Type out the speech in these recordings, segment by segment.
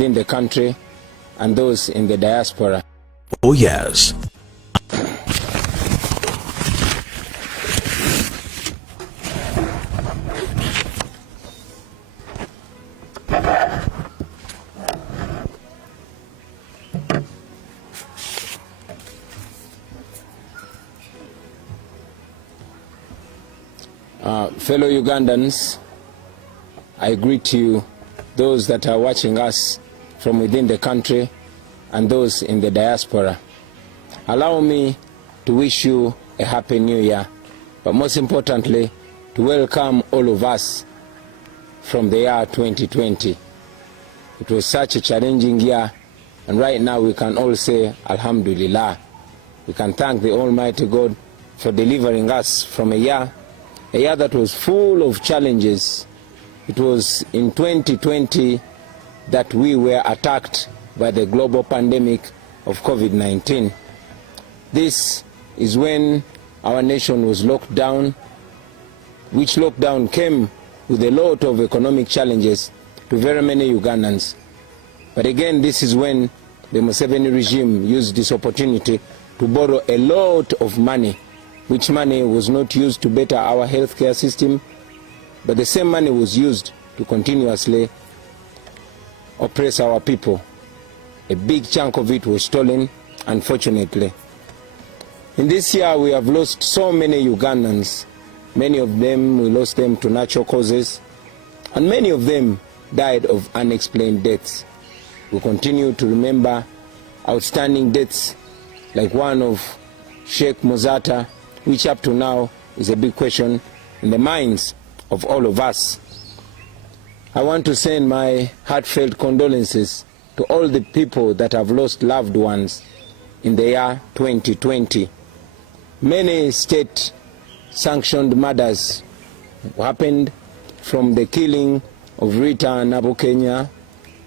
within the country and those in the diaspora. Oh yes. Fellow Ugandans, I greet you, those that are watching us from within the country and those in the diaspora. Allow me to wish you a happy new year, but most importantly, to welcome all of us from the year 2020. It was such a challenging year, and right now we can all say Alhamdulillah. We can thank the Almighty God for delivering us from a year that was full of challenges. It was in 2020 that we were attacked by the global pandemic of COVID-19. This is when our nation was locked down, which lockdown came with a lot of economic challenges to very many Ugandans. But again, this is when the Museveni regime used this opportunity to borrow a lot of money, which money was not used to better our healthcare system, but the same money was used to continuously oppress our people. A big chunk of it was stolen, unfortunately. In this year, we have lost so many Ugandans. Many of them, we lost them to natural causes, and many of them died of unexplained deaths. We continue to remember outstanding deaths like one of Sheikh Mozata, which up to now is a big question in the minds of all of us. I want to send my heartfelt condolences to all the people that have lost loved ones in the year 2020. Many state-sanctioned murders happened, from the killing of Rita Nabokenya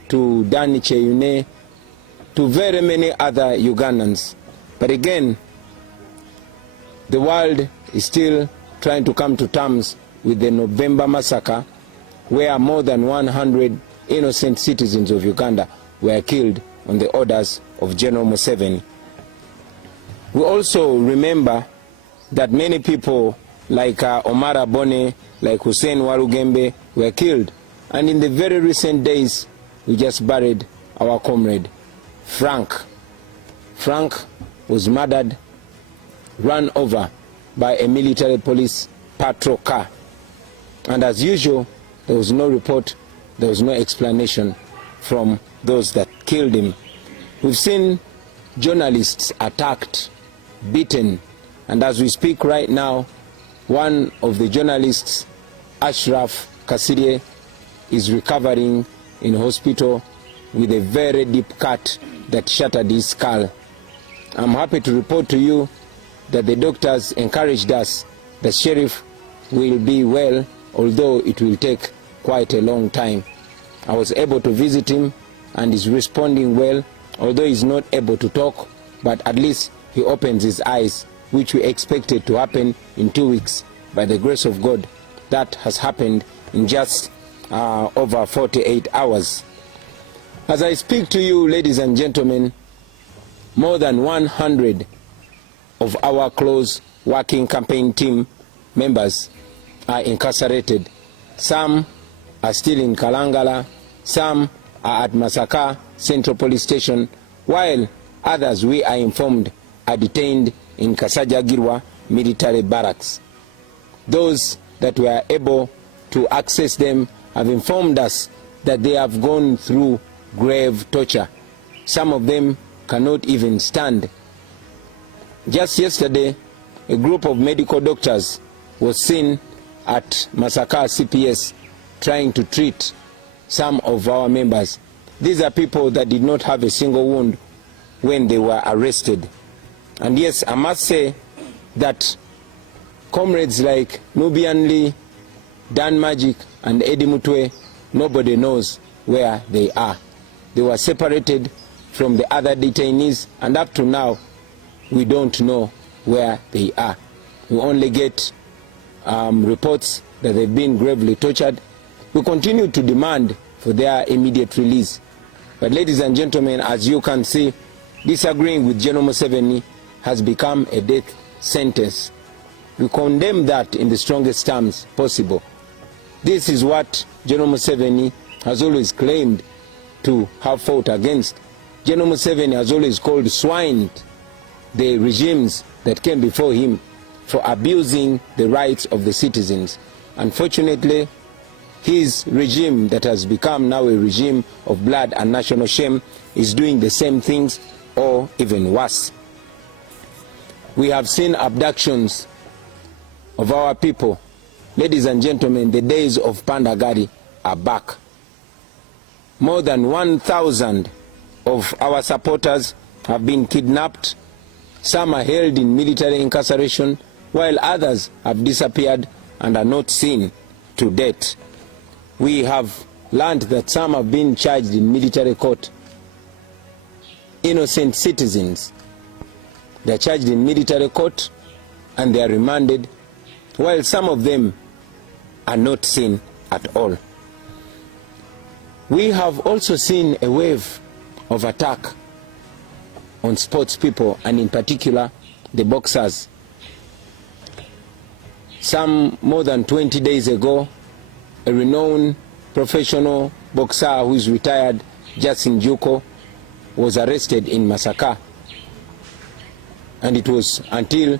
to Dani Cheyune to very many other Ugandans. But again, the world is still trying to come to terms with the November massacre, where more than 100 innocent citizens of Uganda were killed on the orders of General Museveni. We also remember that many people like Omar Abone, like Hussein Walugembe were killed. And in the very recent days, we just buried our comrade, Frank. Frank was murdered, run over by a military police patrol car. And as usual, there was no report, there was no explanation from those that killed him. We've seen journalists attacked, beaten, and as we speak right now, one of the journalists, Ashraf Kasirye, is recovering in hospital with a very deep cut that shattered his skull. I'm happy to report to you that the doctors encouraged us the sheriff will be well, although it will take quite a long time. I was able to visit him and is responding well, although he's not able to talk, but at least he opens his eyes, which we expected to happen in 2 weeks. By the grace of God, that has happened in just over 48 hours. As I speak to you, ladies and gentlemen, more than 100 of our close working campaign team members are incarcerated. Some are still in Kalangala, some are at Masaka Central Police Station, while others, we are informed, are detained in Kasajagirwa Military Barracks. Those that were able to access them have informed us that they have gone through grave torture. Some of them cannot even stand. Just yesterday, a group of medical doctors was seen at Masaka CPS trying to treat some of our members. These are people that did not have a single wound when they were arrested. And yes, I must say that comrades like Nubian Lee, Dan Magic, and Eddie Mutwe, nobody knows where they are. They were separated from the other detainees, and up to now, we don't know where they are. We only get reports that they've been gravely tortured. We continue to demand for their immediate release. But ladies and gentlemen, as you can see, disagreeing with General Museveni has become a death sentence. We condemn that in the strongest terms possible. This is what General Museveni has always claimed to have fought against. General Museveni has always called swine the regimes that came before him for abusing the rights of the citizens. Unfortunately, his regime that has become now a regime of blood and national shame is doing the same things or even worse. We have seen abductions of our people. Ladies and gentlemen, the days of Pandagari are back. More than 1,000 of our supporters have been kidnapped. Some are held in military incarceration, while others have disappeared and are not seen to date. We have learned that some have been charged in military court. Innocent citizens, they are charged in military court and they are remanded, while some of them are not seen at all. We have also seen a wave of attack on sports people, and in particular the boxers. Some more than 20 days ago, a renowned professional boxer who is retired, Justin Juko, was arrested in Masaka. And it was until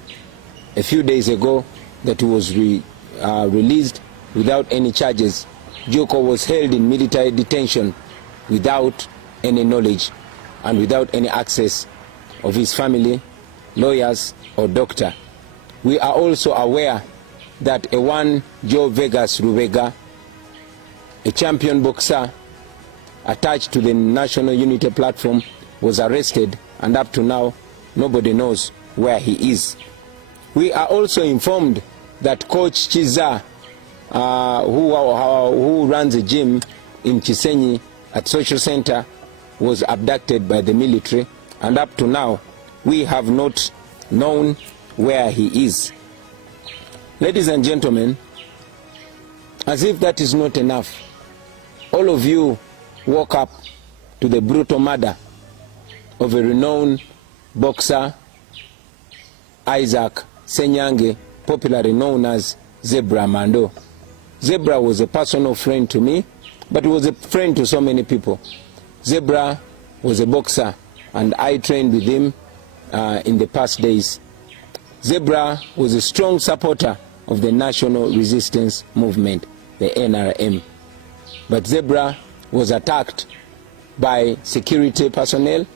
a few days ago that he was released without any charges. Juko was held in military detention without any knowledge and without any access of his family, lawyers or doctor. We are also aware that a one Joe Vegas Rubega, a champion boxer attached to the National Unity Platform, was arrested, and up to now nobody knows where he is. We are also informed that Coach Chiza, who runs a gym in Chisenyi at Social Center, was abducted by the military, and up to now we have not known where he is. Ladies and gentlemen, as if that is not enough, all of you woke up to the brutal murder of a renowned boxer, Isaac Senyange, popularly known as Zebra Mando. Zebra was a personal friend to me, but he was a friend to so many people. Zebra was a boxer, and I trained with him in the past days. Zebra was a strong supporter of the National Resistance Movement, the NRM. But Zebra was attacked by security personnel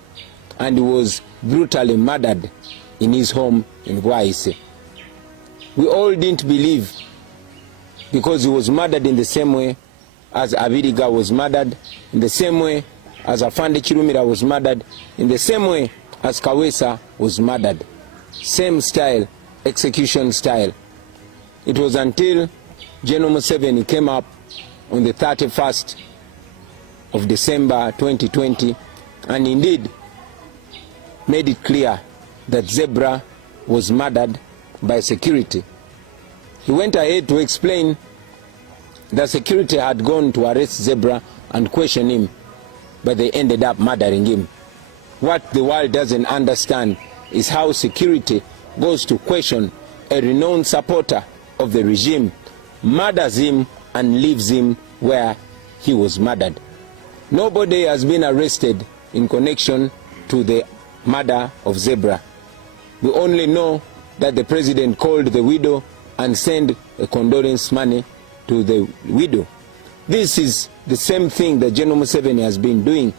and he was brutally murdered in his home in Bwaise. We all didn't believe, because he was murdered in the same way as Abiriga was murdered, in the same way as Afande Chirumira was murdered, in the same way as Kawesa was murdered. Same style, execution style. It was until General Museveni came up on the 31st of December 2020 and indeed made it clear that Zebra was murdered by security. He went ahead to explain that security had gone to arrest Zebra and question him, but they ended up murdering him. What the world doesn't understand is how security goes to question a renowned supporter of the regime, murders him and leaves him where he was murdered. Nobody has been arrested in connection to the murder of Zebra. We only know that the president called the widow and sent a condolence money to the widow. This is the same thing that General Museveni has been doing,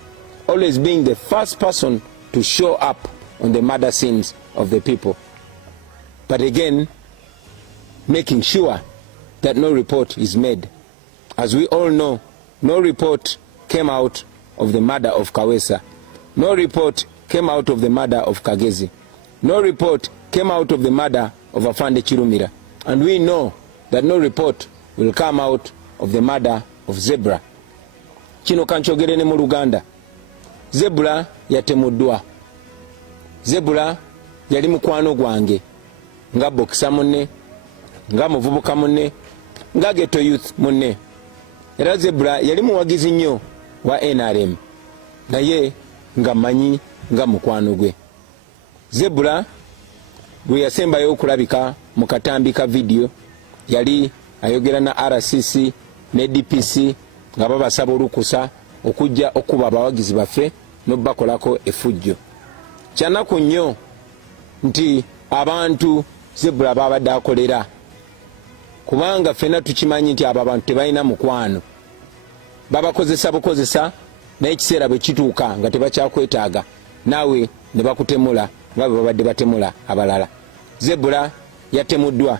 always being the first person to show up on the murder scenes of the people. But again, making sure that no report is made. As we all know, no report came out of the murder of Kawesa. No report came out of the murder of Kagezi. No report came out of the murder of Afande Chirumira. And we know that no report will come out of the murder of Zebra. Kino kanchogere ne mu Luganda. Zebra yatemuddwa. Zebra yali mukwano gwange nga boxer munne, nga muvubuka munne, nga ghetto youth munne. Era Zebra yali muwagizi nnyo wa NRM. naye nga manyi nga mukwano gwe. Zebra gwe yasembayo okulabika mu katambi ka video yali ayogera na RCC ne DPC nga babasaba olukusa okujja okuba abawagizi baffe n'obakolako effujjo. Kyanaku nnyo nti abantu Zebra babadde akolera, kubanga ffena tukimanyi nti abo abantu tebalina mukwano, babakozesa bukozesa naye ekiseera bwe kituuka nga tebakyakwetaaga naawe ne bakutemula nga bwe babadde batemula abalala. Zebra yatemuddwa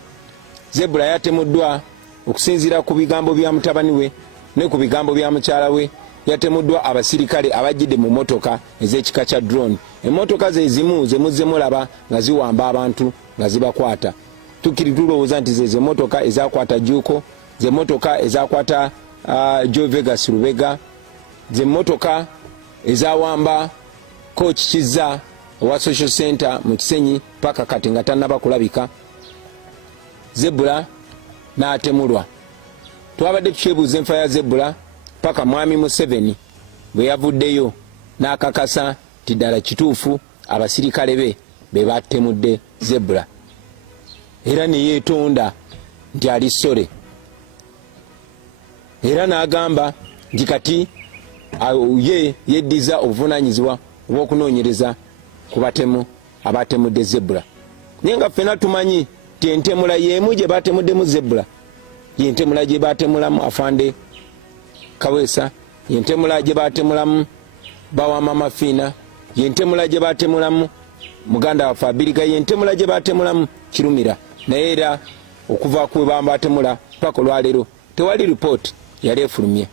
okusinziira ku bigambo bya mutabani we ne ku bigambo bya mukyala we. Yatemuddwa abasirikale abajjidde mu motoka ez'ekika kya drone. Emmotoka ze zimu ze muzze mulaba nga ziwamba abantu nga zibakwata. Tukiri tulowooza nti ze motoka ezakwata Juko, ze motoka ezakwata Joe Vegas Lubega, ze motoka ezawamba Coach Kiza wa Social Center mu Kisenyi paka kati nga tannaba kulabika. Zebra n'atemulwa. Twabadde tukyebuuza enfa ya Zebra paka mwami Museveni bwe yavuddeyo n'akakasa nti ddala kituufu abasirikale be batemudde Zebra, era ne yeetonda nti ali ssole, era n'agamba nti kati ye yeddiza obuvunaanyizibwa obw'okunoonyereza ku batemu abatemudde Zebra. Naye nga ffena tumanyi nti entemula y'emu gye batemuddemu Zebra yentemula gye batemulamu Afande Kaweesa, yentemula gye batemulamu Bawama Mafiina, yentemula gye batemulamu muganda waffe Abiriga, yentemula gye batemulamu Kirumira. Naye era okuva ku bamba batemula paka olwaleero tewali report yali efulumye.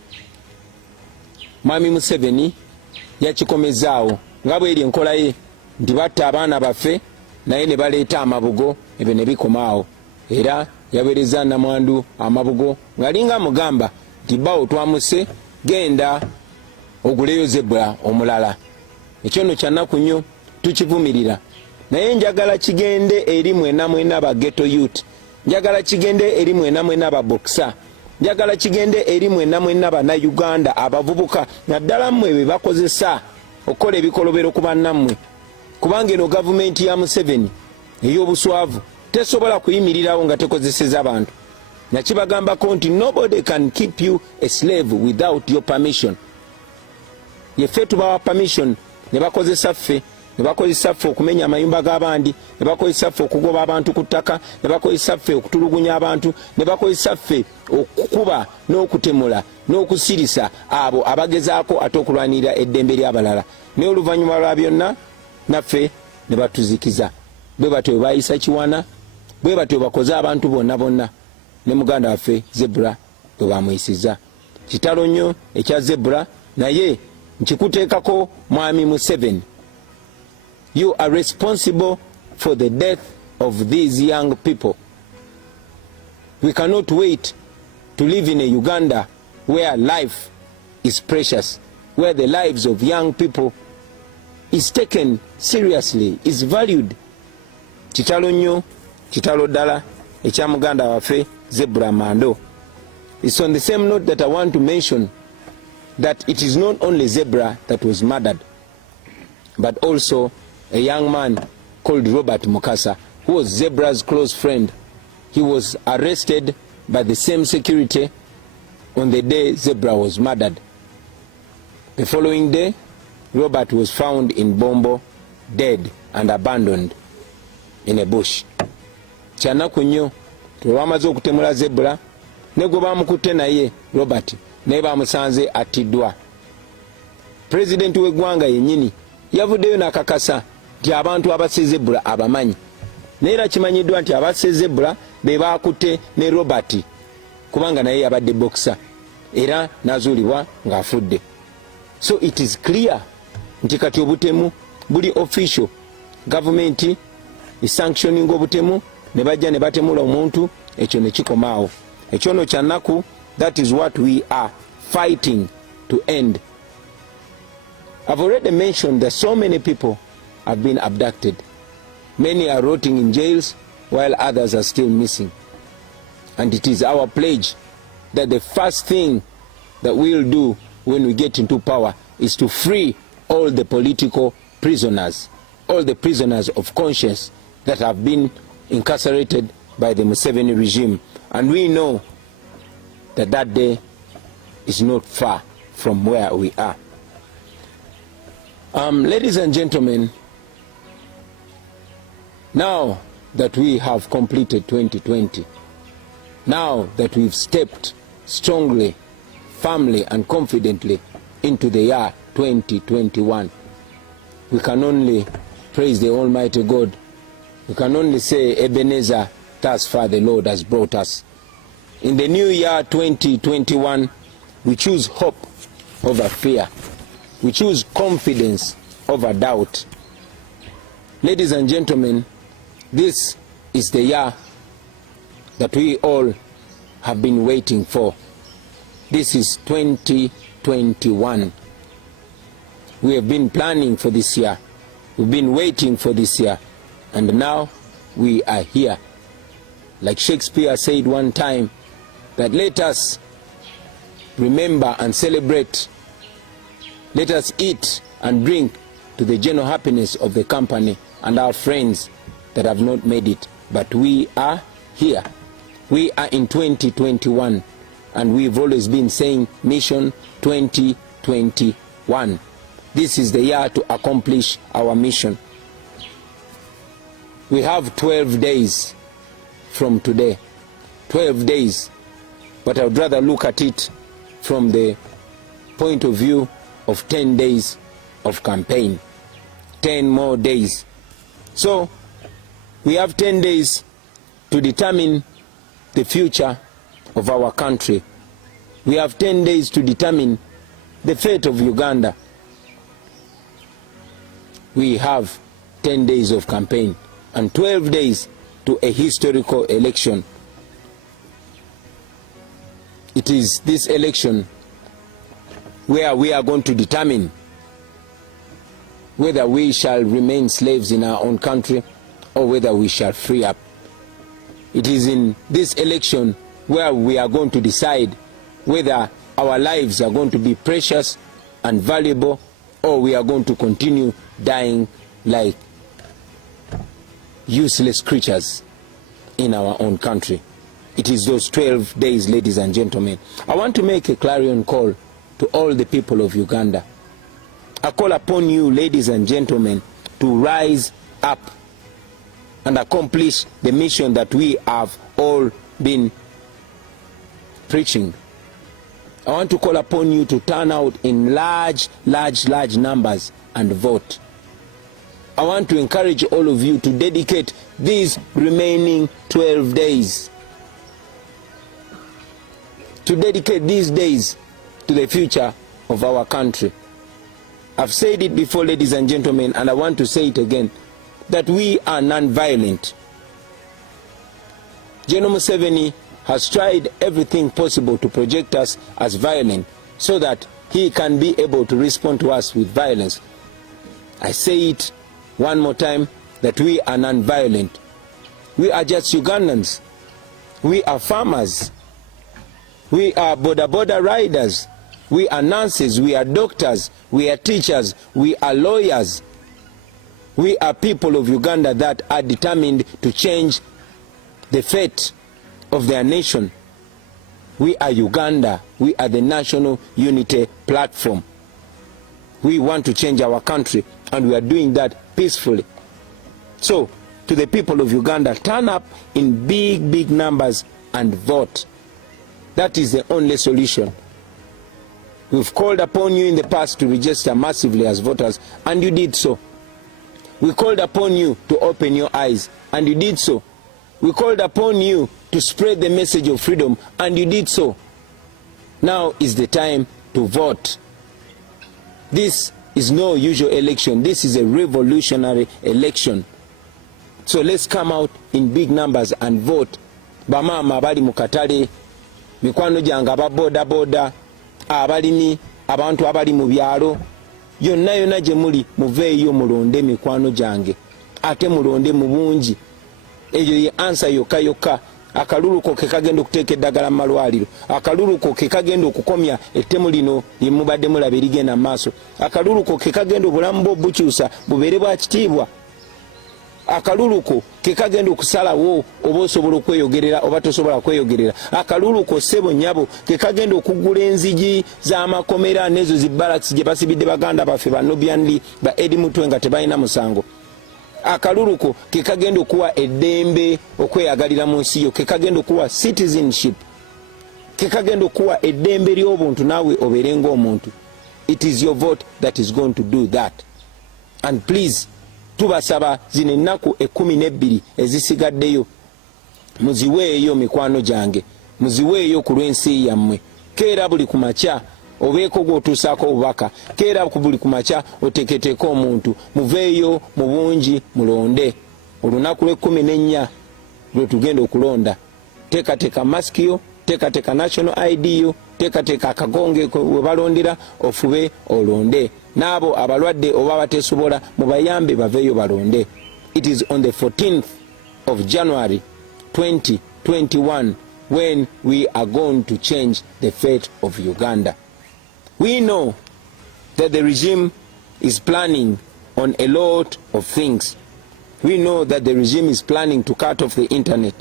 Mwami Museveni yakikomezaawo nga bw'eri enkola ye nti batta abaana baffe naye ne baleeta amabugo, ebyo ne bikomaawo. Era yaweereza namwandu amabugo ng'alinga mugamba nti bawo twamuse, genda oguleyo Zebra omulala. Ekyo nno kya nnaku nnyo, tukivumirira. Naye njagala kigende eri mwena ba ghetto youth, njagala kigende eri mwena ba boxer, njagala kigende eri mwena bannayuganda abavubuka naddala mmwe be bakozesa okukola ebikolobero ku bannammwe, kubanga eno gavumenti ya Museveni ey'obuswavu tesobola kuyimirirawo nga tekozeseza abantu. Nakibagambako nti nobody can keep you a slave without your permission. Yeffe tubawa permission ne bakozesa ffe, ne bakozesa ffe okumenya amayumba g'abandi, ne bakozesa ffe okugoba abantu ku ttaka, ne bakozesa ffe okutulugunya abantu, ne bakozesa ffe okukuba n'okutemula n'okusirisa abo abagezaako ate okulwanirira eddembe ly'abalala. Naye oluvannyuma lwa byonna naffe ne batuzikiza. Bwe batyo bwe baayisa Kiwana, bwe batyo bakoze abantu bonna ne muganda waffe Zebra bwe bamuyisiza. Kitalo nnyo ekya Zebra, naye nkikuteekako mwami Museveni. You are responsible for the death of these young people. We cannot wait to live in a Uganda where life is precious, where the lives of young people is taken seriously, is valued. Kitalo nnyo, kitalo ddala ekya muganda waffe Zebra Mando. It's on the same note that I want to mention that it is not only Zebra that was murdered, but also a young man called Robert Mukasa, who was Zebra's close friend. He was arrested by the same security on the day Zebra was murdered. The following day, Robert was found in Bombo, dead and abandoned in a bush. Kyanaku nnyo tulwamaze okutemula Zebra ne gwe bamukutte naye Robert naye bamusanze attiddwa. President w'eggwanga yennyini yavuddeyo n'akakasa nti abantu abasse Zebra abamanyi, naye era kimanyiddwa nti abasse Zebra be baakutte ne Robert kubanga naye yabadde boxer era n'azuulibwa ng'afudde. So it is clear nti kati obutemu buli official, government sanctioning obutemu ne bajja ne batemula omuntu, ekyo ne kikomaawo. Ekyo no kya nnaku, that is what we are fighting to end. I've already mentioned that so many people have been abducted. Many are rotting in jails while others are still missing. And it is our pledge that the first thing that we'll do when we get into power is to free all the political prisoners, all the prisoners of conscience that have been incarcerated by the Museveni regime. And we know that that day is not far from where we are. Ladies and gentlemen, now that we have completed 2020, now that we've stepped strongly, firmly and confidently into the year 2021, we can only praise the Almighty God. We can only say, Ebenezer, thus far the Lord has brought us. In the new year 2021, we choose hope over fear. We choose confidence over doubt. Ladies and gentlemen, this is the year that we all have been waiting for. This is 2021. We have been planning for this year. We've been waiting for this year. And now we are here. Like Shakespeare said one time, that let us remember and celebrate. Let us eat and drink to the general happiness of the company and our friends that have not made it. But we are here. We are in 2021, and we've always been saying Mission 2021. This is the year to accomplish our mission. We have 12 days from today. 12 days. But I would rather look at it from the point of view of 10 days of campaign. 10 more days. So, we have 10 days to determine the future of our country. We have 10 days to determine the fate of Uganda. We have 10 days of campaign and 12 days to a historical election. It is this election where we are going to determine whether we shall remain slaves in our own country or whether we shall free up. It is in this election where we are going to decide whether our lives are going to be precious and valuable, or we are going to continue dying like useless creatures in our own country. It is those 12 days, ladies and gentlemen. I want to make a clarion call to all the people of Uganda. I call upon you, ladies and gentlemen, to rise up and accomplish the mission that we have all been preaching. I want to call upon you to turn out in large numbers and vote. I want to encourage all of you to dedicate these remaining 12 days. To dedicate these days to the future of our country. I've said it before, ladies and gentlemen, and I want to say it again, that we are non-violent. General Museveni has tried everything possible to project us as violent so that he can be able to respond to us with violence. I say it one more time, that we are non-violent. We are just Ugandans. We are farmers. We are border riders. We are nurses. We are doctors. We are teachers. We are lawyers. We are people of Uganda that are determined to change the fate of their nation. We are Uganda. We are the National Unity Platform. We want to change our country, and we are doing that peacefully. So, to the people of Uganda, turn up in big numbers and vote. That is the only solution. We've called upon you in the past to register massively as voters, and you did so. We called upon you to open your eyes, and you did so. We called upon you to spread the message of freedom, and you did so. Now is the time to vote. This is no usual election. This is a revolutionary election. So let's come out in big numbers and vote. Bamama abali mukatale, mikwano jange aba boda, abalimi, abantu abali mu byalo, yonna gye muli muveeyo mulonde mikwano jange, ate mulonde mu bungi. Eyo ye answer yokka akalulu ko ke kagenda okuteeka eddagala mu malwaliro, akalulu ko ke kagenda okukomya ettemu lino lye mubadde mulaba erigenda mu maaso, akalulu ko ke kagenda obulamu bwo bukyusa bubeere bwa kitiibwa, akalulu ko ke kagenda okusalawo oba osobola okweyogerera oba tosobola kweyogerera, akalulu ko ssebo nnyabo ke kagenda okuggula enzigi z'amakomera n'ezo zi barracks gye basibidde baganda baffe ba Nubian ba Edi Mutwe nga tebalina musango, akalulu ko ke kagenda okuwa eddembe okweyagalira mu nsi yo, ke kagenda okuwa citizenship, ke kagenda okuwa eddembe ly'obuntu naawe obeere ng'omuntu. It is your vote that is going to do that. And please, tubasaba zino ennaku 12 ezisigaddeyo muziweeyo mikwano gyange, muziweeyo ku lw'ensi yammwe. Keera buli ku makya obeeko gw'otuusaako obubaka, keera buli ku makya oteeketeeko omuntu, muveeyo mu bungi mulonde. Olunaku lw'14 lwe tugenda okulonda. Teekateeka masiki yo, teekateeka national ID yo, teekateeka akagonge we balondera, ofube olonde. N'abo abalwadde oba bateesobola mubayambe baveeyo balonde. It is on the 14th of January 2021 when we are going to change the fate of Uganda. We know that the regime is planning on a lot of things. We know that the regime is planning to cut off the internet.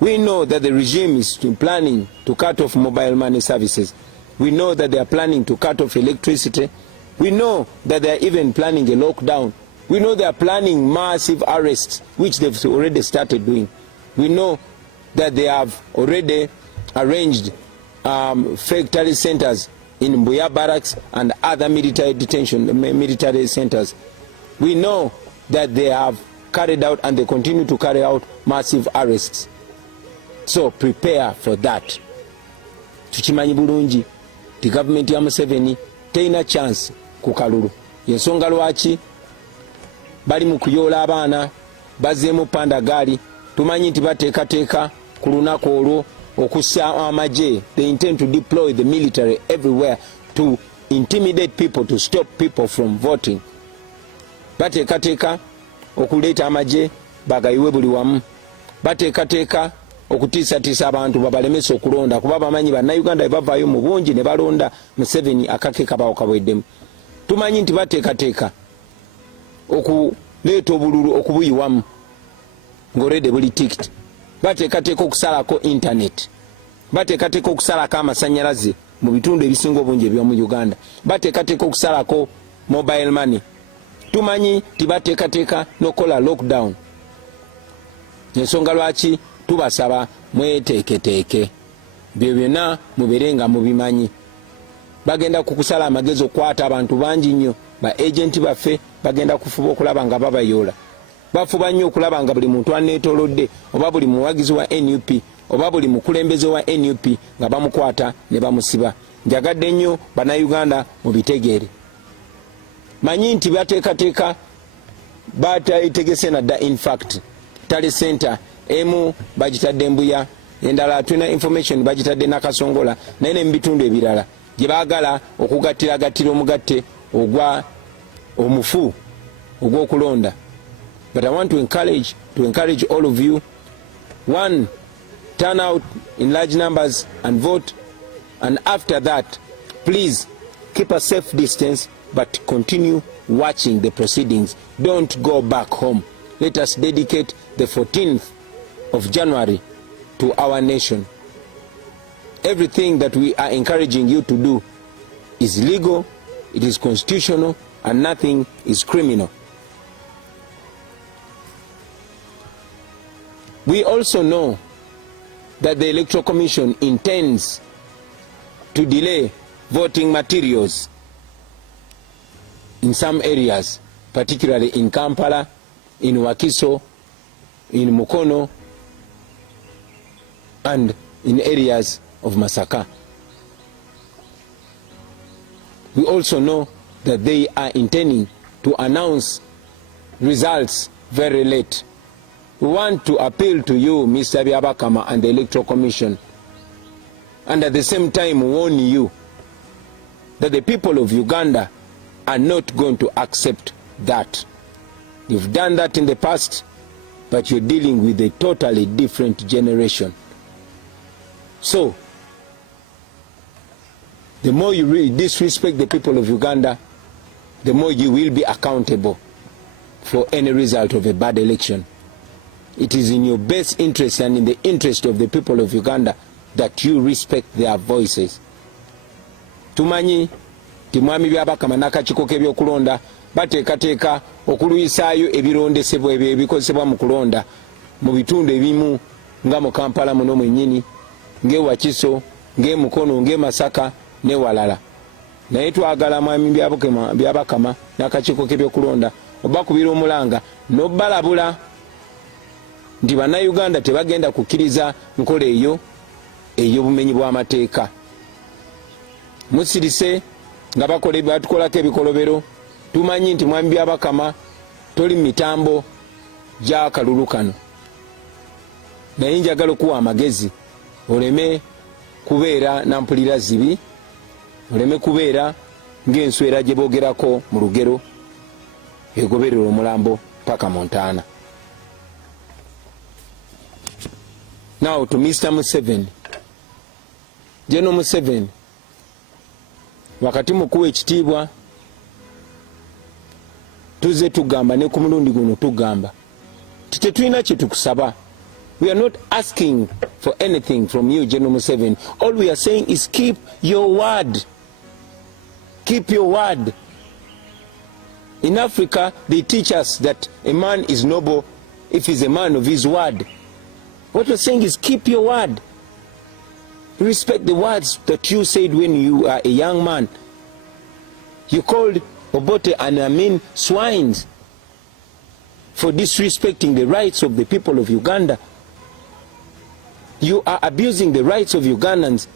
We know that the regime is planning to cut off mobile money services. We know that they are planning to cut off electricity. We know that they are even planning a lockdown. We know they are planning massive arrests, which they've already started doing. We know that they have already arranged fake terrorist centers in Mbuya barracks and other military military centers. We know that they have carried out and they continue to carry out massive arrests. So prepare for that. Tukimanyi bulungi the government ya Museveni teina chance ku kalulu. Yensonga lwaki bali mu kuyoola abaana bazeemu panda gaali. Tumanyi nti bateekateeka ku lunaku olwo okussa amagye. They intend to deploy the military everywhere to intimidate people, to stop people from voting. Bateekateeka okuleeta amagye bagayiwe buli wamu. Bateekateeka okutiisatiisa abantu babalemesa okulonda kuba bamanyi bannayuganda bavaayo mu bungi ne balonda Museveni akake kabawo kabweddemu. Tumanyi nti bateekateeka okuleeta obululu okubuyiwamu ng'olwedde buli tikiti. Bateekateeka okusalako internet. Bateekateeka okusalako amasannyalaze mu bitundu ebisinga obungi eby'omu Uganda. Bateekateeka okusalako mobile money. Tumanyi nti bateekateeka n'okola lockdown. Ensonga lwaki tubasaba mweteeketeeke. Byo byonna mubeere nga mubimanyi. Bagenda kukusala amagezi okukwata abantu bangi nnyo. Ba agenti baffe bagenda kufuba okulaba nga babayoola. Bafuba nnyo okulaba nga buli muntu aneetoolodde oba buli muwagizi wa NUP oba buli mukulembeze wa NUP nga bamukwata ne bamusiba. Njagadde nnyo bannayuganda mubitegeere. Manyi nti bateekateeka batayitegese nadda. In fact tali center emu bagitadde Mbuya, endala tulina information bagitadde Nakasongola naye ne mu bitundu ebirala gye baagala okugattiragatira omugatte ogwa omufu ogw'okulonda. But I want to encourage all of you, one, turn out in large numbers and vote, and after that please keep a safe distance but continue watching the proceedings. Don't go back home. Let us dedicate the 14th of January to our nation. Everything that we are encouraging you to do is legal, it is constitutional, and nothing is criminal. We also know that the Electoral Commission intends to delay voting materials in some areas, particularly in Kampala, in Wakiso, in Mukono, and in areas of Masaka. We also know that they are intending to announce results very late. We want to appeal to you, Mr. Byabakama and the Electoral Commission, and at the same time warn you that the people of Uganda are not going to accept that. You've done that in the past, but you're dealing with a totally different generation. So, the more you really disrespect the people of Uganda, the more you will be accountable for any result of a bad election. It is in your best interest and in the interest of the people of Uganda that you respect their voices. Tumanyi timwami byabakama n'akakiiko k'ebyokulonda bateekateeka okulwisaayo ebirondesebwa ebyo ebikozesebwa mu kulonda mu bitundu ebimu nga mu Kampala muno mwennyini, ng'e Wakiso, ng'e Mukono, ng'e Masaka ne walala. Naye twagala mwami byabakama n'akakiiko k'ebyokulonda obakubira omulanga n'obbalabula nti bannayuganda tebagenda kukkiriza nkola eyo ey'obumenyi bw'amateeka. Musirise nga batukolako ebikolobero. Tumanyi nti mwami byabakama toli mitambo gya kalulu kano, naye njagala okuwa amagezi oleme kubeera nampulira zibi, oleme kubeera ng'enswera gye boogerako mu lugero egoberera omulambo paka Montana. Now to Mr. Museveni. General Museveni, wakati mukuwa ekitiibwa tuze tugamba ne ku mulundi guno tugamba tetulina kye tukusaba. We are not asking for anything from you, General Museveni. All we are saying is keep your word. Keep your word. In Africa, they teach us that a man is noble if he's a man of his word. What we're saying is keep your word. Respect the words that you said when you are a young man. You called Obote and Amin swines for disrespecting the rights of the people of Uganda. You are abusing the rights of Ugandans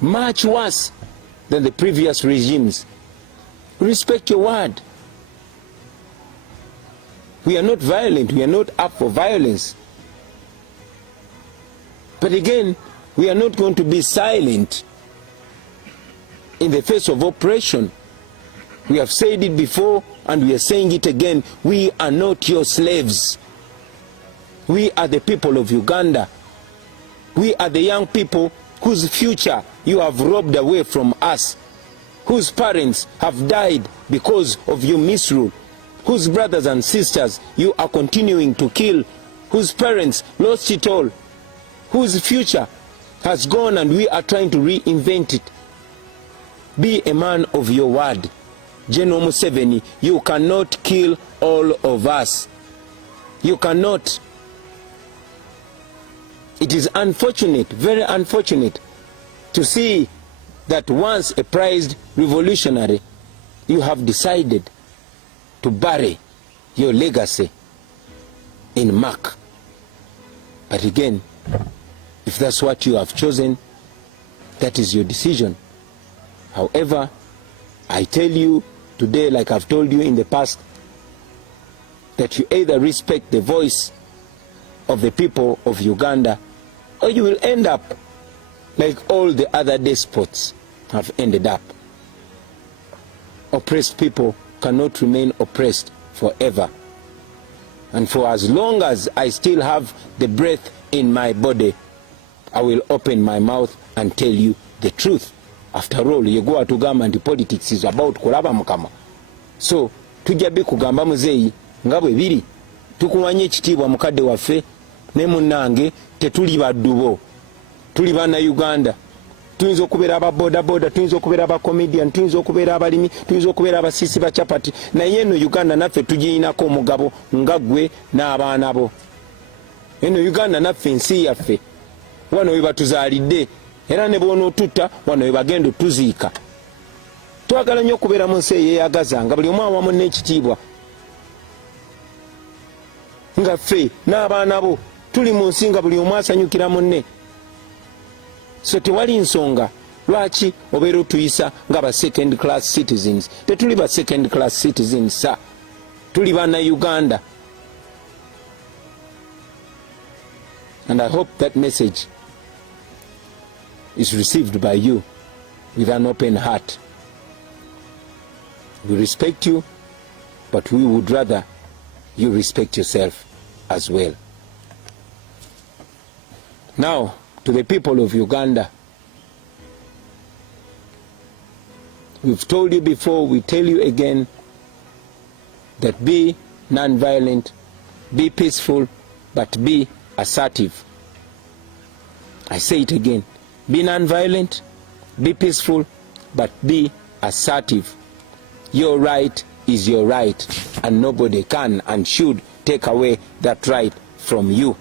much worse than the previous regimes. Respect your word. We are not violent. We are not up for violence. But again, we are not going to be silent in the face of oppression. We have said it before and we are saying it again. We are not your slaves. We are the people of Uganda. We are the young people whose future you have robbed away from us, whose parents have died because of your misrule, whose brothers and sisters you are continuing to kill, whose parents lost it all, whose future has gone and we are trying to reinvent it. Be a man of your word. General Museveni, you cannot kill all of us. You cannot. It is unfortunate, very unfortunate, to see that once a prized revolutionary, you have decided to bury your legacy in muck. But again, if that's what you have chosen, that is your decision. However, I tell you today, like I've told you in the past, that you either respect the voice of the people of Uganda, or you will end up like all the other despots have ended up. Oppressed people cannot remain oppressed forever. And for as long as I still have the breath in my body, I will open my mouth and tell you the truth. After all, you go to government, politics is about kulaba mukama. So, tujabi kugamba muzeyi, ngabwe biri, tukuwanye ekitiibwa mukadde waffe, ne munnange, tetuli baddubo. Tuli bana Uganda. Tuyinza okubeera aba boda boda, tuyinza okubeera aba comedian, tuyinza okubeera abalimi, tuyinza okubeera abasiisi ba chapati. Naye eno Uganda naffe tugiyinako omugabo nga ggwe n'abaana bo. Eno Uganda naffe nsi yaffe. Wano we batuzaalidde. Era ne bw'onootutta wano we bagenda otuziika. Twagala nnyo okubeera mu nsi eyeeyagaza nga buli omu awamu n'ekitiibwa. Nga ffe n'abaana bo tuli mu nsi nga buli omu asanyukira munne. So tewali nsonga lwaki obeera otuyisa nga ba second class citizens. Tetuli ba second class citizens sa. Tuli bana Uganda. And I hope that message is received by you with an open heart. We respect you, but we would rather you respect yourself. as well. Now, to the people of Uganda, we've told you before, we tell you again, that be non-violent, be peaceful, but be assertive. I say it again, be non-violent, be peaceful, but be assertive. Your right is your right, and nobody can and should take away that right from you.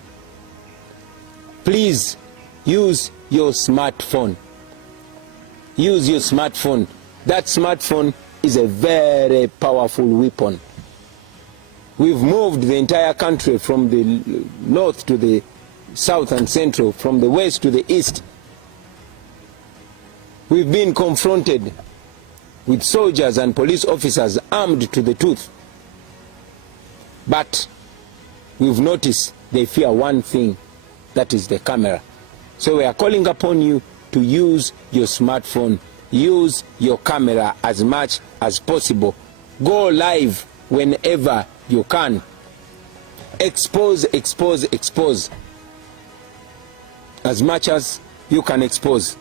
Please use your smartphone. Use your smartphone. That smartphone is a very powerful weapon. We've moved the entire country from the north to the south and central, from the west to the east. We've been confronted with soldiers and police officers armed to the tooth. But we've noticed they fear one thing, that is the camera. So we are calling upon you to use your smartphone, use your camera as much as possible. Go live whenever you can. Expose, expose, expose. As much as you can expose.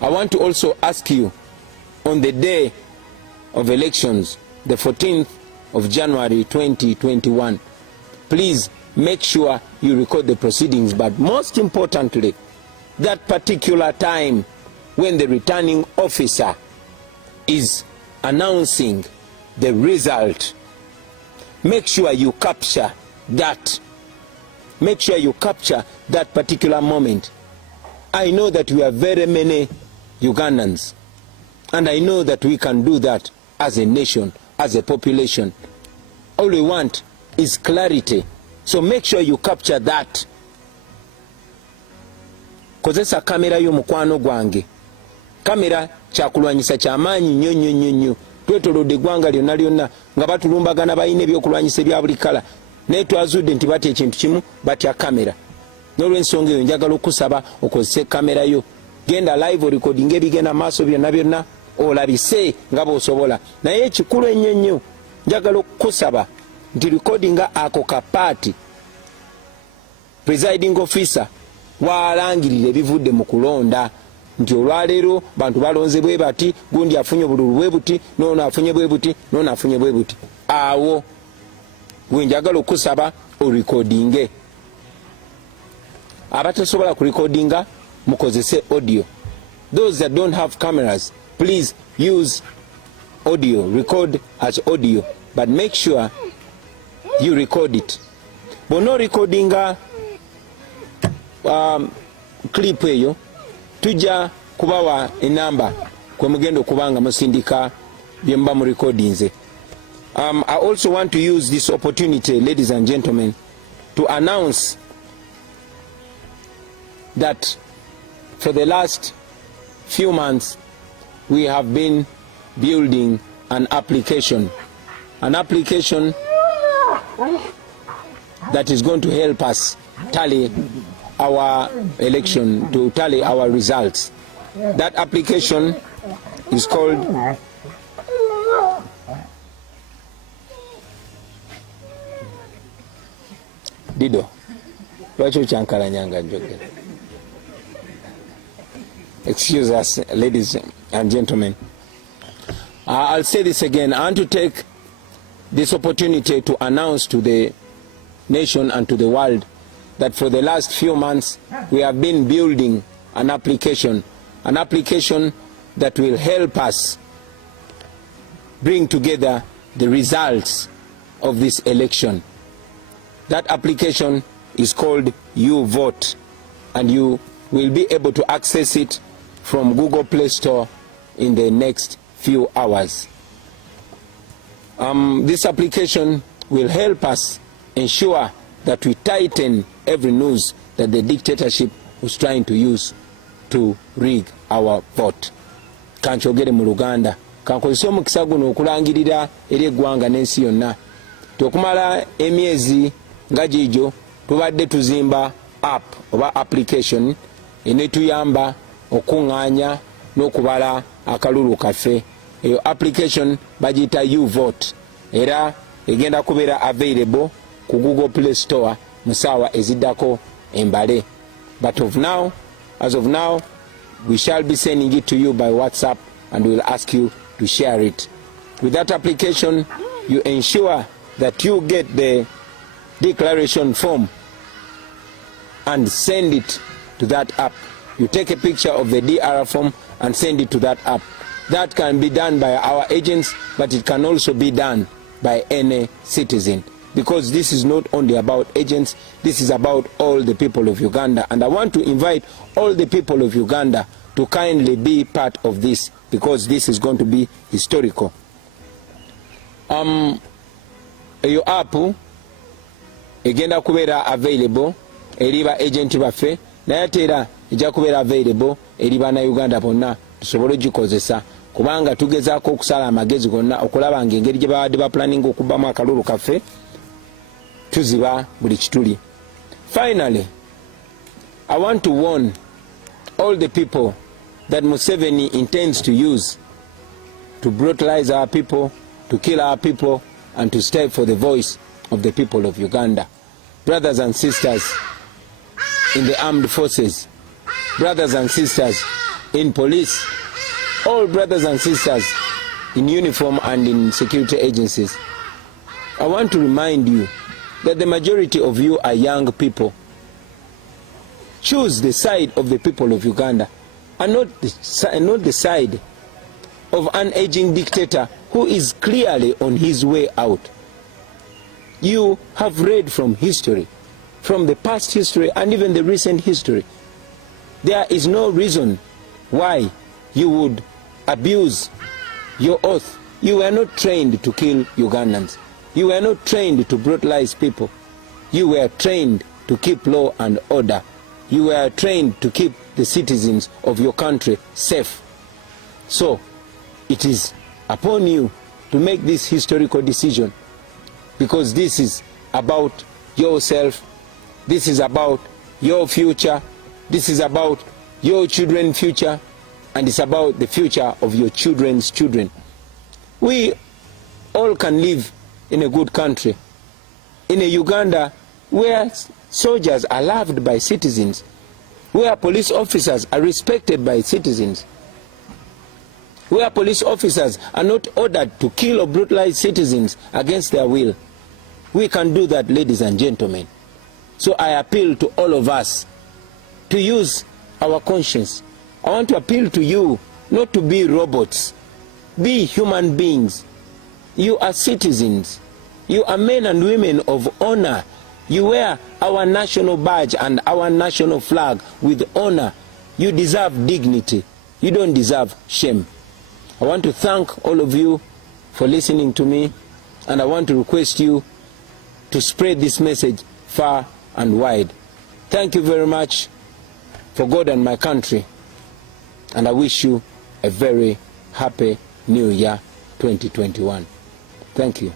I want to also ask you, on the day of elections, the 14th of January 2021, please make sure you record the proceedings, but most importantly, that particular time when the returning officer is announcing the result, make sure you capture that. Make sure you capture that particular moment. I know that we are very many Ugandans, and I know that we can do that as a nation, as a population. All we want is clarity. So make sure you capture that. Kozesa kamera yo mukwano gwange. Kamera kyakulwanyisa kyamaanyi nnyo nnyo nnyo nnyo. Twetolodde eggwanga lyonna lyonna nga batulumbagana balina ebyokulwanyisa ebya buli kala. Naye twazudde nti batya ekintu kimu, batya kamera. N'olw'ensonga eyo njagala okusaba okozese kamera yo. Genda live recording ebigenda maaso byonna byonna olabise nga bw'osobola. Naye ekikulu ennyo nnyo njagala okusaba nti recordinga ako kapaati presiding officer waalangirira ebivudde mu kulonda, nti olwaleero bantu balonze bwe bati, gundi afunye obululu bwe buti, n'ono afunye bwe buti, n'ono afunye bwe buti. Awo gwe njagala okusaba orecordinge. Abatasobola kurecordinga mukozese audio. Those that don't have cameras, please use audio, record as audio, but make sure you record it. Bono recordinga clip eyo, tujja kubawa enamba kwe mugendo kubanga musindika byemba mu recordings. I also want to use this opportunity, ladies and gentlemen, to announce that for the last few months we have been building an application that is going to help us tally our election, to tally our results. That application is called Dido. Excuse us, ladies and gentlemen. I'll say this again. I want to take this opportunity to announce to the nation and to the world that for the last few months we have been building an application that will help us bring together the results of this election. That application is called You Vote, and you will be able to access it from Google Play Store in the next few hours. This application will help us ensure that we tighten every noose that the dictatorship was trying to use to rig our vote. Kanchogere mu Luganda, kankozesa omukisa guno okulangirira eri eggwanga n'ensi yonna. Tokumala emyezi nga gijo tubadde tuzimba app oba application enetuyamba okuŋŋaanya n'okubala akalulu kaffe. Eyo application bagiyita You Vote, era egenda kubeera available ku Google Play Store musawa eziddako embale. But as of now, we shall be sending it to you by WhatsApp and we'll ask you to share it. With that application, you ensure that you get the declaration form and send it to that app. You take a picture of the DR form and send it to that app. That can be done by our agents, but it can also be done by any citizen, because this is not only about agents, this is about all the people of Uganda. And I want to invite all the people of Uganda to kindly be part of this, because this is going to be historical. Eyo app egenda kubeera available eri ba agent baffe, naye ate era ejja kubeera available eri bannayuganda bonna tusobole ogikozesa, kubanga tugezaako okusala amagezi gonna okulaba ng'engeri gye babadde bapulaninga okubbamu akalulu kaffe tuziba buli kituli. Finally, I want to warn all the people that Museveni intends to use to brutalize our people, to kill our people, and to stay for the voice of the people of Uganda. Brothers and sisters in the armed forces, brothers and sisters in police, all brothers and sisters in uniform and in security agencies, I want to remind you that the majority of you are young people. Choose the side of the people of Uganda and not the side of an aging dictator who is clearly on his way out. You have read from history, from the past history and even the recent history. There is no reason why you would abuse your oath. You were not trained to kill Ugandans. You were not trained to brutalize people. You were trained to keep law and order. You were trained to keep the citizens of your country safe. So, it is upon you to make this historical decision, because this is about yourself, this is about your future, this is about your children's future, and it's about the future of your children's children. We all can live in a good country, in a Uganda where soldiers are loved by citizens, where police officers are respected by citizens, where police officers are not ordered to kill or brutalize citizens against their will. We can do that, ladies and gentlemen. So I appeal to all of us to use our conscience. I want to appeal to you not to be robots. Be human beings. You are citizens. You are men and women of honor. You wear our national badge and our national flag with honor. You deserve dignity. You don't deserve shame. I want to thank all of you for listening to me, and I want to request you to spread this message far and wide. Thank you very much for God and my country, and I wish you a very happy New Year 2021. Thank you.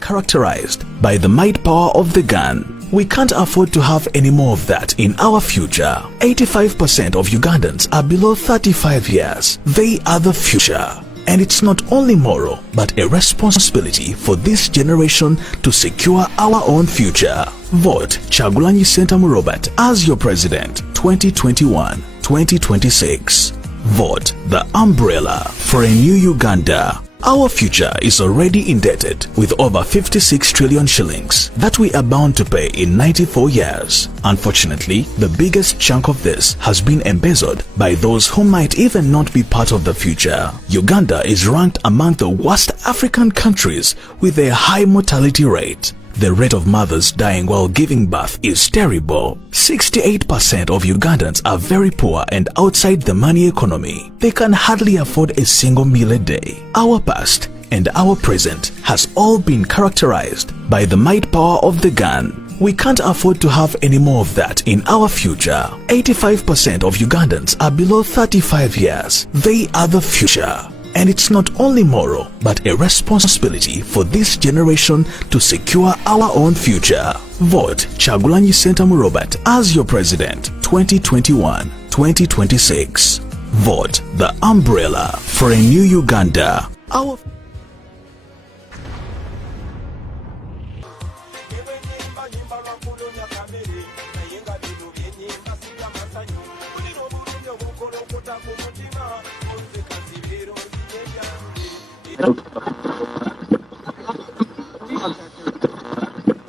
Characterized by the might power of the gun, we can't afford to have any more of that in our future. 85% of Ugandans are below 35 years. They are the future. And it's not only moral, but a responsibility for this generation to secure our own future. Vote Chagulanyi Sentamu Robert as your president 2021-2026. Vote the umbrella for a new Uganda. Our future is already indebted with over 56 trillion shillings that we are bound to pay in 94 years. Unfortunately, the biggest chunk of this has been embezzled by those who might even not be part of the future. Uganda is ranked among the worst African countries with a high mortality rate. The rate of mothers dying while giving birth is terrible. 68% of Ugandans are very poor and outside the money economy. They can hardly afford a single meal a day. Our past and our present has all been characterized by the might power of the gun. We can't afford to have any more of that in our future. 85% of Ugandans are below 35 years. They are the future. And it's not only moral, but a responsibility for this generation to secure our own future. Vote Chagulanyi Sentamu Robert as your president 2021-2026. Vote the umbrella for a new Uganda. Our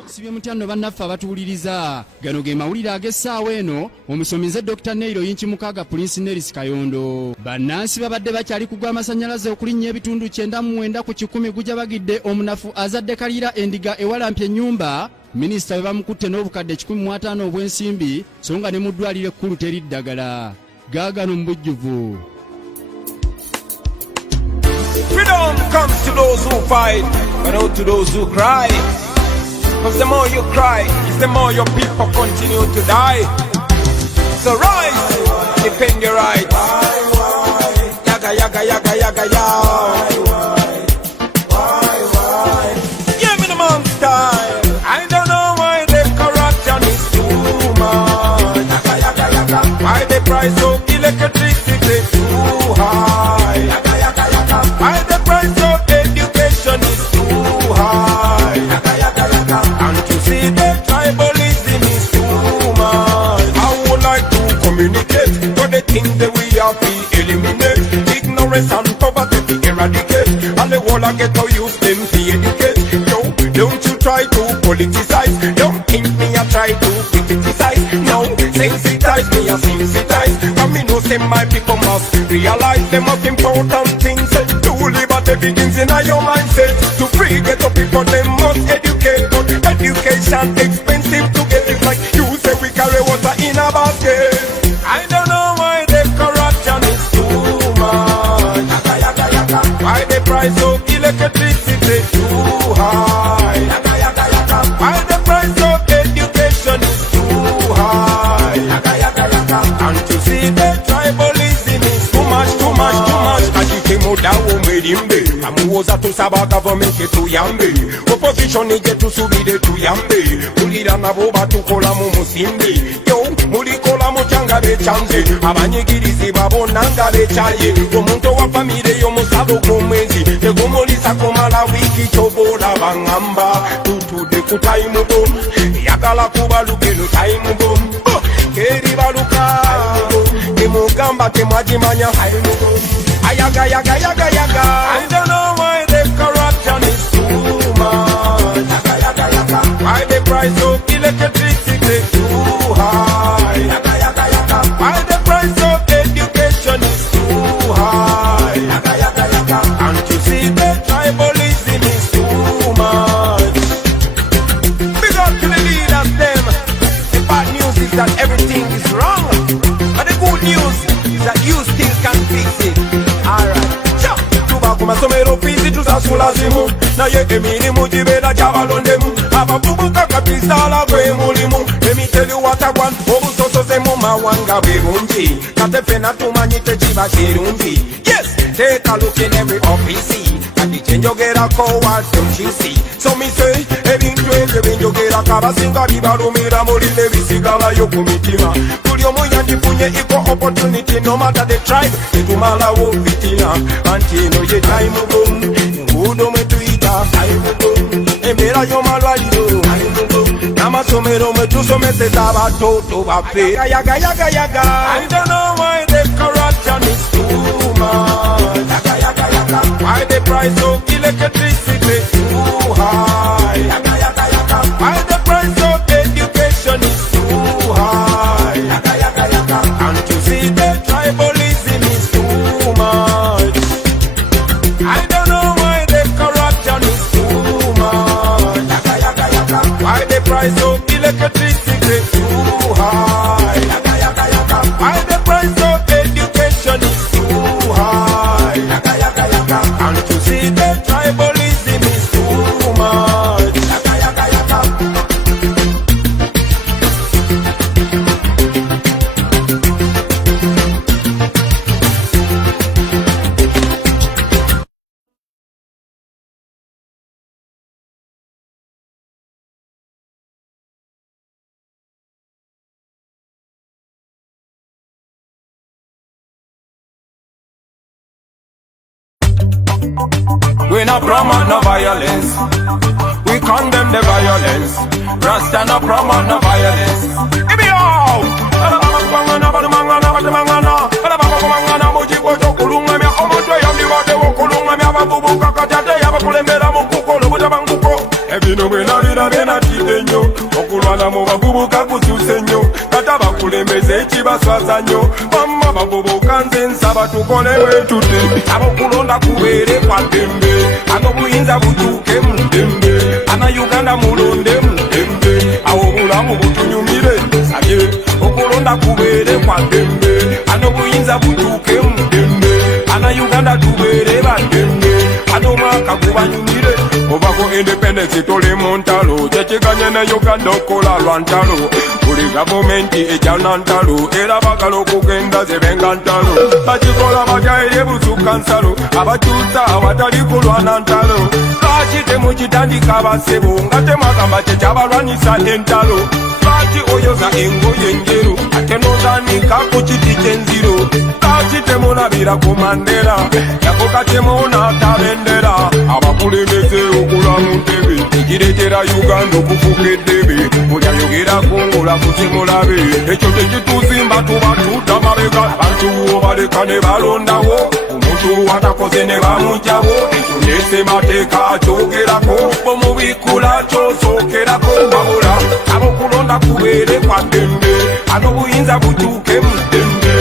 Sibye mutyano bannaffe abatuwuliriza gano ge mawulire ag'essaawa eno omusomize Dr. Neiro Yinkimukaga Prince Neris Kayondo. Bannansi babadde bakyali kugwa amasannyalaze okulinnya ebitundu 99 ku 100 gujabagidde omunafu azadde kalira endiga ewalampye ennyumba. Minisita bwe bamukutte n'obukadde 150 obw'ensimbi so nga ne mu ddwaliro ekkulu teri ddagala. Gaagano mu bujjuvu. Freedom comes to those who fight, but not to those who cry. Cause the more you cry, the more your people continue to die. So rise, defend your rights. Yaga, yaga, yaga, yaga, yaga. Give me the man's style. I don't know why the corruption is too much. Yaga, yaga, yaga. Why the price of electricity too high. Yaga, yaga, yaga. Why the price of education is too high. Yaga, yaga, yaga. And to see the tribalism is too much. I would like to communicate for the things that we have to eliminate. Ignorance and poverty to eradicate. And the whole I get to use them to educate. Yo, don't you try to politicize. Don't think me I try to criticize. No, sensitize me I sensitize. And me know say my people must realize the most important things. To liberty begins in your mindset. To free get up people them must educate. But education expensive to get. It's like you say we carry water in a basket. I don't know why the corruption is too much. Yaga, yaga, yaga. Why the price of electricity too high. Yaga, yaga, yaga. Why the price of education is too high. Yaga, yaga, yaga. And to see the tribalism is too much, too much, too much. Muda umedimbe amuoza tusaba government tuyambe opposition ije tusubire tuyambe kulira nabo batukola mu musimbi yo mulikola mu cyanga becyanze abanyigirizi babonanga becaye omuntu wa family yo musabo kumwezi tegumulisa kumala wiki chobola bangamba tutude ku time bomb yakala kubaluke no time bomb keri baluka kimugamba temwajimanya ayaga yaga yaga yaga. I don't know why the corruption is too much. Yaga yaga yaga. Why the price of electricity too high. Yaga yaga yaga. Why the price of education is too high. Yaga yaga yaga. And to see the tribalism is too much. Big up to the leaders them. The bad news is that everything is wrong, but the good news is that you still can fix it. Masomero fizi tusasula zimu naye emirimu gibera gyabalondemu abavubuka kapisala gwe mulimu emitelu watagwan obusosoze mu mawanga bwe bungi kate fena tumanyi tekiba kirungi. Yes, take a look in every office kati kyenjogerako what don't you see. So me say ebintu ebyo byenjogerako abasinga bibalumira mulinde bisigalayo ku mitima. Buli omu yandifunye equal opportunity no matter the tribe tetumalawo fitina anti eno ye time bomb nguudo mwe tuyita embeera y'omalwaliro n'amasomero mwe tusomeseza abatoto baffe. Yaga yaga yaga. I don't know why the corruption is too much. Yaga yaga yaga. Why the price of electricity too high. Yaga yaga yaga. Why the price of education is too high. Yaga yaga yaga. And to see the tribalism is too much. I don't know why the corruption is too much. Yaga yaga yaga. Why the price of electricity too high. Yaga yaga yaga. Why the price of education is too high. Yaga yaga yaga. And to see the tribalism is too much. Yaga yaga yaga. We not promote no violence. We condemn the violence. Rasta no promote no violence. Give me all. Kulunga kata bakulembeze ekibaswaza nnyo bamma bavubuka nze nsaba tukole bwe tuti abokulonda kubeere kwa ddembe an'obuyinza butuuke mu ddembe Uganda mulonde mu ddembe awo obulamu butunyumire sabye okulonda kubeere kwa ddembe an'obuyinza butuuke mu ddembe Uganda tubeere baddembe omwaka gubanyumire obako independence tole mu ntalo kyekiganye ne Uganda okola lwa ntalo buli gavumenti ejana ntalo era bagala okugenda zebenga ntalo bakikola batya eri ebusuka nsalo abakyusa abatali kulwana ntalo lwaki temukitandika basebo nga temagamba kyekyabalwanyisa entalo lwaki oyoza engoye enjeru ate nozanika ku kiti kyenziro lwaki temulabira ku Mandela yavuga temunatabendera abakulembeze okula mu ntebe ekireetera Uganda okufuka eddebe buli ayogera kungula kutimulabe ekyo tekituzimba tuba tuta mabega abantu baleka ne balondawo omuntu atakoze ne bamugjawo ekyo nesemateeka akyogerako omubikula kyosookerako wabula abokulonda kubeere kwa ddembe an'obuyinza butuuke mu ddembe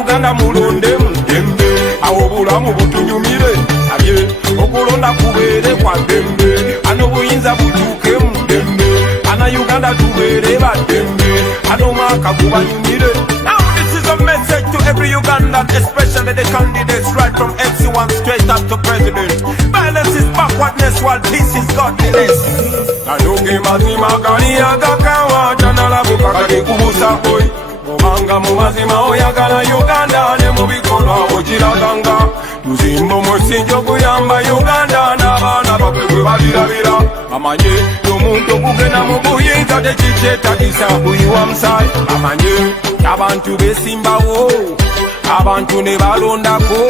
Uganda mulonde mu ddembe awo obulamu butunyumire sabye okulonda kubeere kwa ddembe an'obuyinza butuuke mu ddembe Uganda tubeere baddembe omwaka gubanyumire. Now this is a message to every Ugandan, especially the candidates right from MC1 straight up to president. Violence is backwardness while peace is godliness. Nanuge mazima gani agakawa janalabuka kati kubusa boy Obanga mu mazima oyagala Uganda ne mu bikolwa okiraganga tuzimba omusingi oguyamba Uganda n'abaana baffe gwe balirabira amanye omuntu okugenda mu buyinza tekikyetagisa kuyiwa musaayi amanye abantu besimbawo abantu ne balondako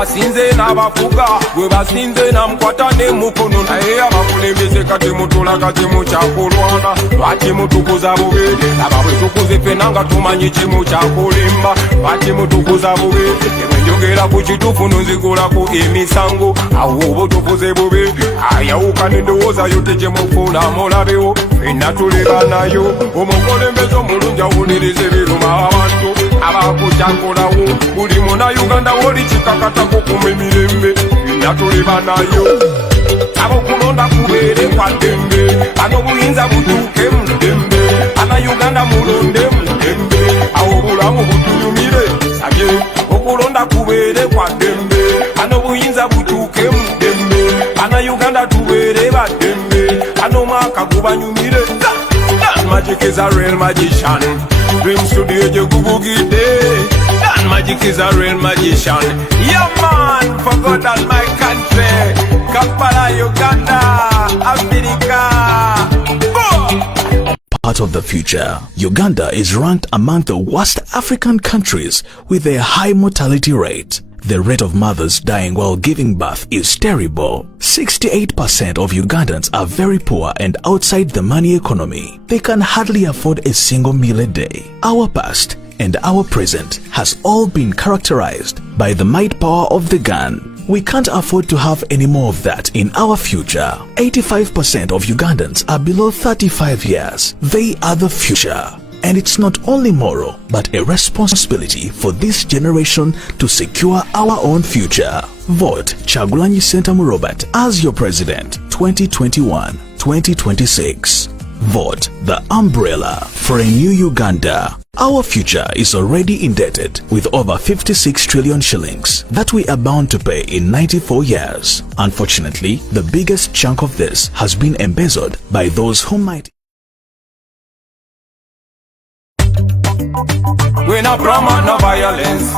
asinze n'abafuga gwe basinze namukwata n'emukono naye abakulembeze kati mutulaga kimu kyakulwana lwaki mutukuza bubi aba bwe tukuze ffenna nga tumanyi kimu kyakulimba lwaki mutukuza bubi ebenjogera ku kituufu nonzigulaku emisango awo oba otukuze bubi ayawuka n'endowoozayo tekimufuna mulabewo ffenna tuleba nayo omukulembeze omulungi awuliriza ebiruma abantu abakukyakolawo buli Munnayuganda woli kikakatako kuma emirembe ffenna tuleba nayo abokulonda kubeere kwa ddembe an'obuyinza butuuke mu ddembe Uganda mulonde mu ddembe awo obulamu butunyumire sabye okulonda kubeere kwa ddembe an'obuyinza butuuke mu ddembe Uganda tubeere baddembe omwaka gubanyumire. Magic is a real magician. Dreams to the edge of Gugugide. Dan Magic is a real magician. Yeah man, for God and my country. Kampala, Uganda, Africa. Part of the future, Uganda is ranked among the worst African countries with a high mortality rate. The rate of mothers dying while giving birth is terrible. 68% of Ugandans are very poor and outside the money economy. They can hardly afford a single meal a day. Our past and our present has all been characterized by the might power of the gun. We can't afford to have any more of that in our future. 85% of Ugandans are below 35 years. They are the future. And it's not only moral, but a responsibility for this generation to secure our own future. Vote Chagulanyi Sentamu Robert as your president 2021-2026. Vote the umbrella for a new Uganda. Our future is already indebted with over 56 trillion shillings that we are bound to pay in 94 years. Unfortunately, the biggest chunk of this has been embezzled by those who might. We not promote no violence.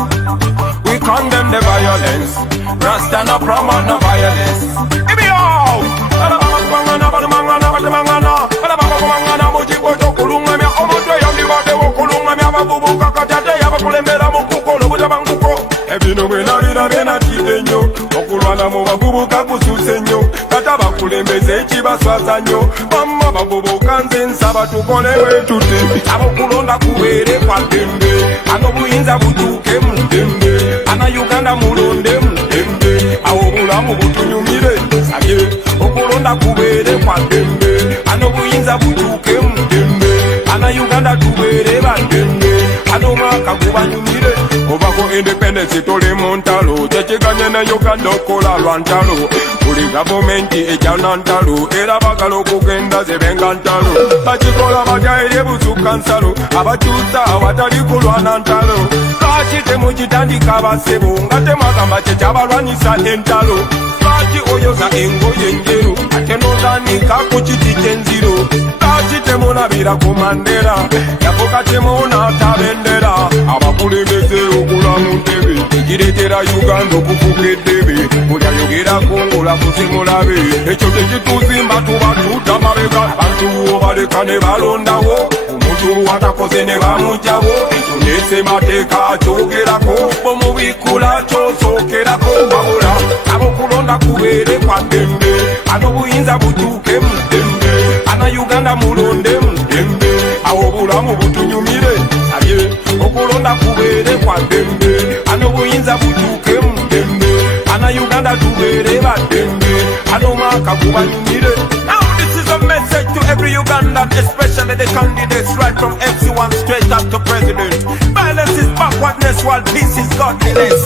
We condemn the violence. Rasta no promote no violence. Give me all. Okulwana mu bavubuka kususe nnyo kata bakulembeze ekibaswaza nnyo bamma bavubuka nze nsaba tukole bwe tuti abokulonda kubeere kwa ddembe an'obuyinza butuuke mu ddembe Uganda mulonde mu ddembe awo obulamu butunyumire sabye okulonda kubeere kwa ddembe an'obuyinza butuuke mu ddembe Uganda Uganda tubeere baddembe anomwaka gubanyumire ovako independence tole mu ntalo kyekiganye ne Uganda okola lwa ntalo buli gavumenti ejana ntalo era bagala okugenda zebenga ntalo bakikola batya eri buzuka nsalo abakyusa awatali kulwana ntalo lwaki temukitandika basebo nga temwagamba kyekyabalwanyisa entalo lwaki oyoza engoye enjeru ate nozanika ku kiti kyenziro lwaki temunabira ku Mandela yavuga temunaata bendera abakulembeze okulamu ntebe kireetera Uganda okufuka eddebe buli ayogerako ng'olabuze mulabe ekyo tekituzimba tuba tuta mabega abantu obaleka ne balondawo omuntu watakoze ne bamugjawo ekyo nesemateeka akyogerako bomubikula kyosookerako wabula abokulonda kubeere kwa ddembe an'obuyinza butuuke mu ddembe ana Uganda mulonde mu ddembe awo obulamu butunyumire aye okulonda kubeere kwa ddembe an'obuyinza butuuke mu ddembe ana Uganda tubeere baddembe anomwaka gubanyumire. Now this is a message to every Ugandan, especially the candidates right from MC1 straight up to president. Violence is backwardness while peace is godliness.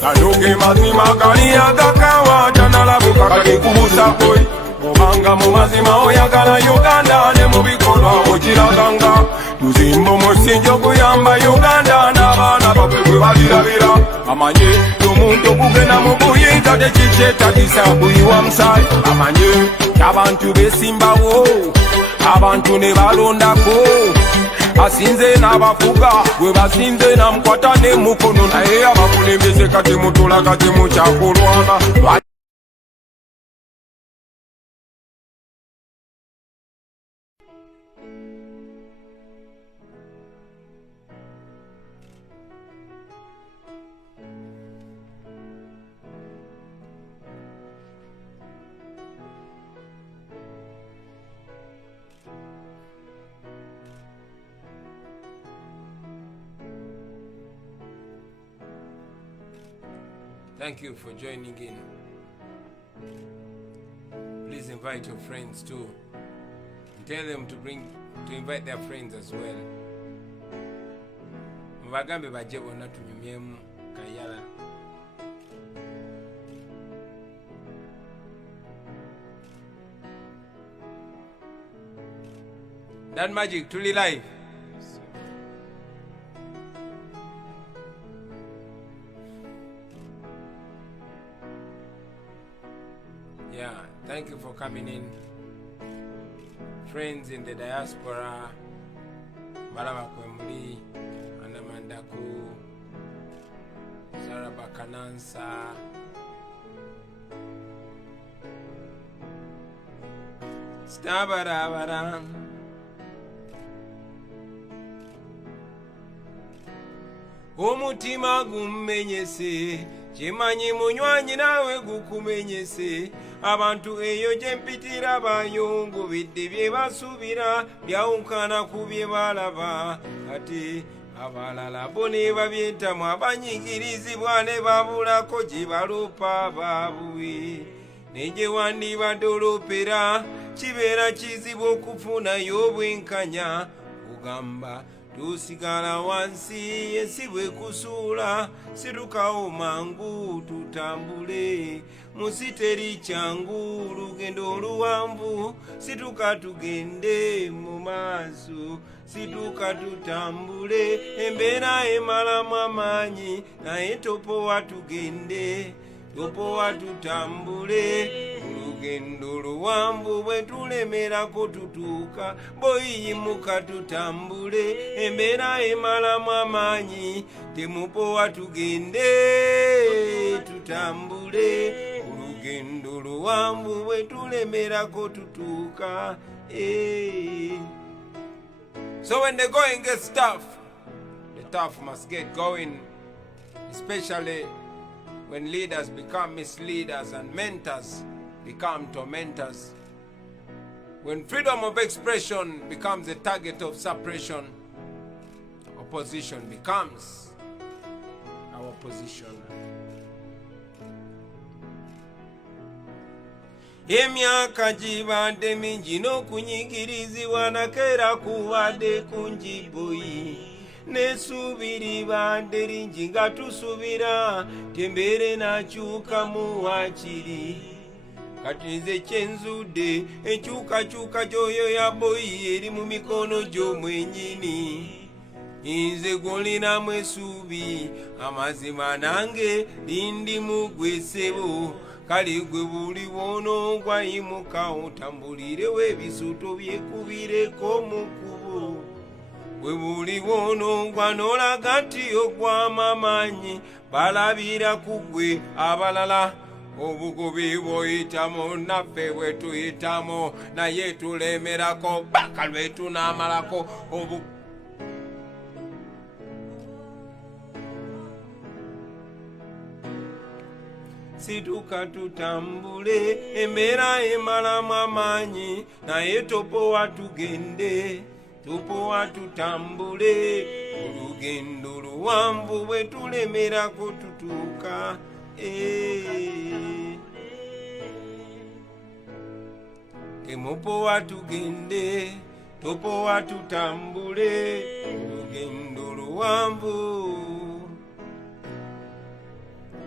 Kadoge mazima gali agakawa janalabuka kali kubusa koi obanga mu mazima oyagala Uganda ne mu bikolwa okiraganga tuzimba omusingi oguyamba Uganda n'abaana baffe gwe balirabira amanye omuntu okugenda mu buyinza tekikyetagisa kuyiwa musaayi amanye abantu besimbawo abantu ne balondako asinze n'abafuga gwe basinze namukwata n'emukono naye abakulembeze kati mutola kati mukyakulwana. Thank you for joining in. Please invite your friends too. Tell them to invite their friends as well. Mubagambe baje bonna tunyumyemu kayala. Dan Magic tuli live. Yeah, thank you for coming in. Friends in the diaspora, Marama Kwemuli, Anamandaku, Saraba Kanansa, Stabarabaram, Omutima gumenyese, Chimanyi munywanyi nawe gukumenyese. Abantu eyo gye mpitira bayongo bidde bye basuubira byawunkana ku bye balaba ate abalala bo ne babyentamu abanyigirizibwa ne babulako gye baloopa baabuwe ne gye wandibadde oloopera kibeera kizibu okufunayo obwenkanya kugamba tusigala wansi ensi bwekusuula situkawo mangu tutambule musiteri kyangu lugendo oluwanvu situka tugende mu maaso situka tutambule embeera emalamu amaanyi naye topowa tugende topowa tutambule olugendo luwanvu bwe tulemerako tutuuka boyiyimuka tutambule embeera emalamu amaanyi temupowa tugende tutambule olugendo luwanvu bwe tulemerako tutuuka. So when the going gets tough, the tough must get going, especially when leaders become misleaders and mentors become tormentors. When freedom of expression becomes a target of suppression, opposition becomes our position. emyaka gibadde mingi n'okunyigirizibwa nakeera kubadde kunjiboyi n'essuubi badde lingi nga tusuubira tembeere nakyukamu wakiri kati nze kyenzudde enkyukakyuka gy'oyo ya boyi eri mu mikono gy'omwenyini nze gw'olinamu essuubi amazima nange lindi mugwesebo kale gwe buli bw'onoogwa yimuka otambulirewo ebisuto byekubireko mu kkubo gwe buli bw'onoogwa n'olaga nti ogwamu amaanyi balabira ku gwe abalala obugobi bw'oyitamu naffe bwe tuyitamu naye tulemerako baka lwe tunaamalako situka tutambule embeera emalamu amaanyi naye topowa tugende tupowa tutambule olugendo luwanvu bwe tulemerako tutuuka temupowa tugende topowa tutambule olugendo luwanvu.